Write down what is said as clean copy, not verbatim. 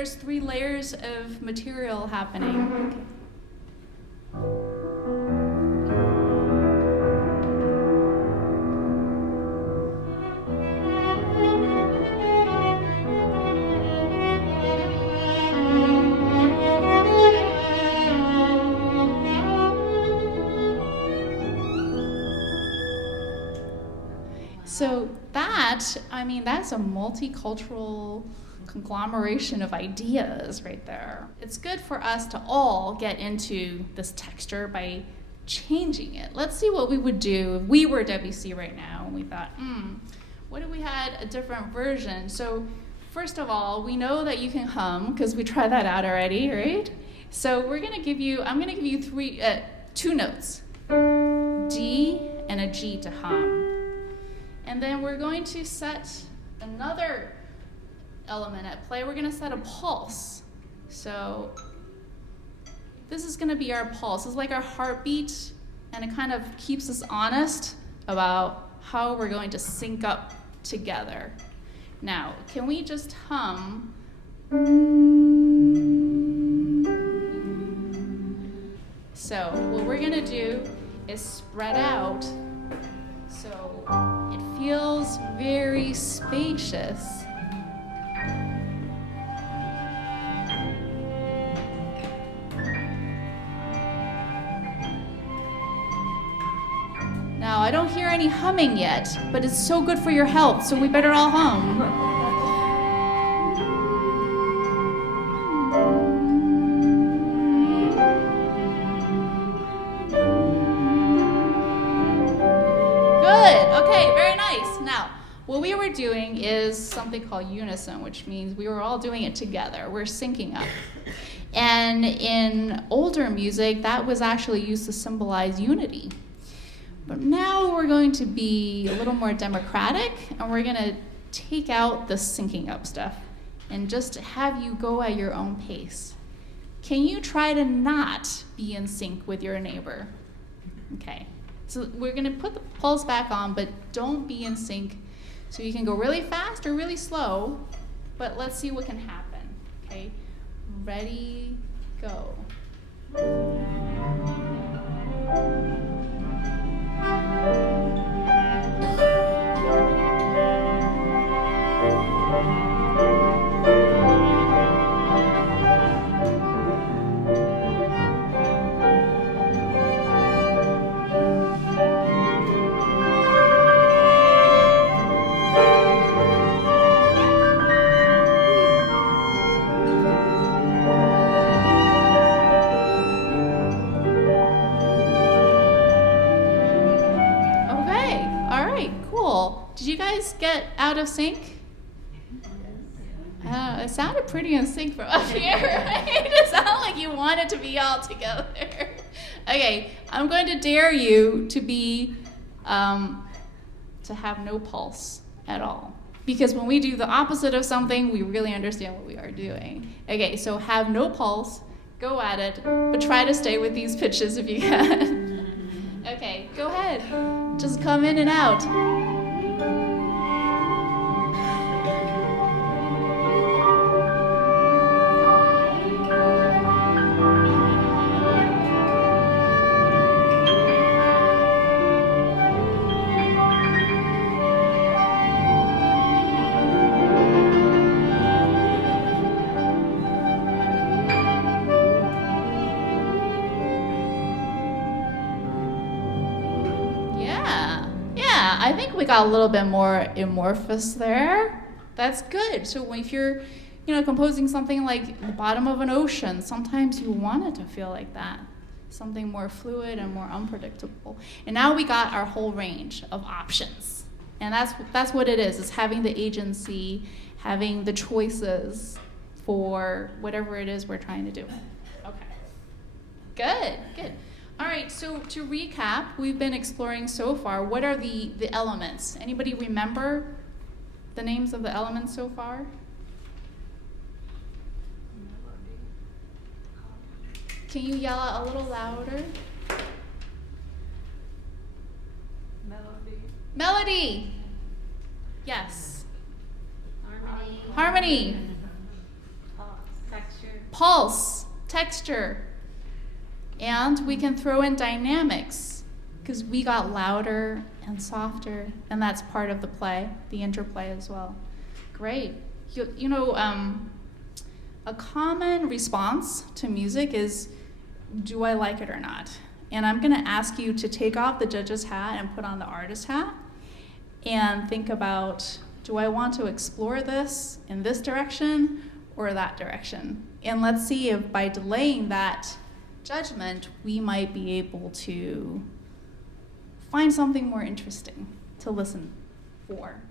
there's 3 layers of material happening. So that's a multicultural conglomeration of ideas right there. It's good for us to all get into this texture by changing it. Let's see what we would do if we were Debussy right now and we thought, what if we had a different version? So first of all, we know that you can hum because we tried that out already, right? So I'm gonna give you 2 notes, D and a G to hum. And then we're going to set another element at play. We're going to set a pulse. So this is going to be our pulse. It's like our heartbeat, and it kind of keeps us honest about how we're going to sync up together. Now, can we just hum? So what we're going to do is spread out so it feels very spacious. Now, I don't hear any humming yet, but it's so good for your health, so we better all hum. What we were doing is something called unison, which means we were all doing it together. We're syncing up. And in older music, that was actually used to symbolize unity. But now we're going to be a little more democratic, and we're going to take out the syncing up stuff and just have you go at your own pace. Can you try to not be in sync with your neighbor? Okay. So we're going to put the pulse back on, but don't be in sync. So you can go really fast or really slow, but let's see what can happen, okay? Ready, go. Get out of sync? It sounded pretty in sync from up here, right? It sounded like you wanted to be all together. Okay, I'm going to dare you to be, to have no pulse at all. Because when we do the opposite of something, we really understand what we are doing. Okay, so have no pulse, go at it, but try to stay with these pitches if you can. Okay, go ahead. Just come in and out. I think we got a little bit more amorphous there. That's good. So if you're, composing something like the bottom of an ocean, sometimes you want it to feel like that. Something more fluid and more unpredictable. And now we got our whole range of options. And that's what it is having the agency, having the choices for whatever it is we're trying to do. Okay. Good. All right, so to recap, we've been exploring so far, what are the elements? Anybody remember the names of the elements so far? Can you yell out a little louder? Melody. Yes. Harmony. pulse, texture, and we can throw in dynamics because we got louder and softer, and that's part of the play, the interplay as well. Great. You know, a common response to music is, do I like it or not? And I'm going to ask you to take off the judge's hat and put on the artist hat and think about, do I want to explore this in this direction or that direction? And let's see if by delaying that judgment, we might be able to find something more interesting to listen for.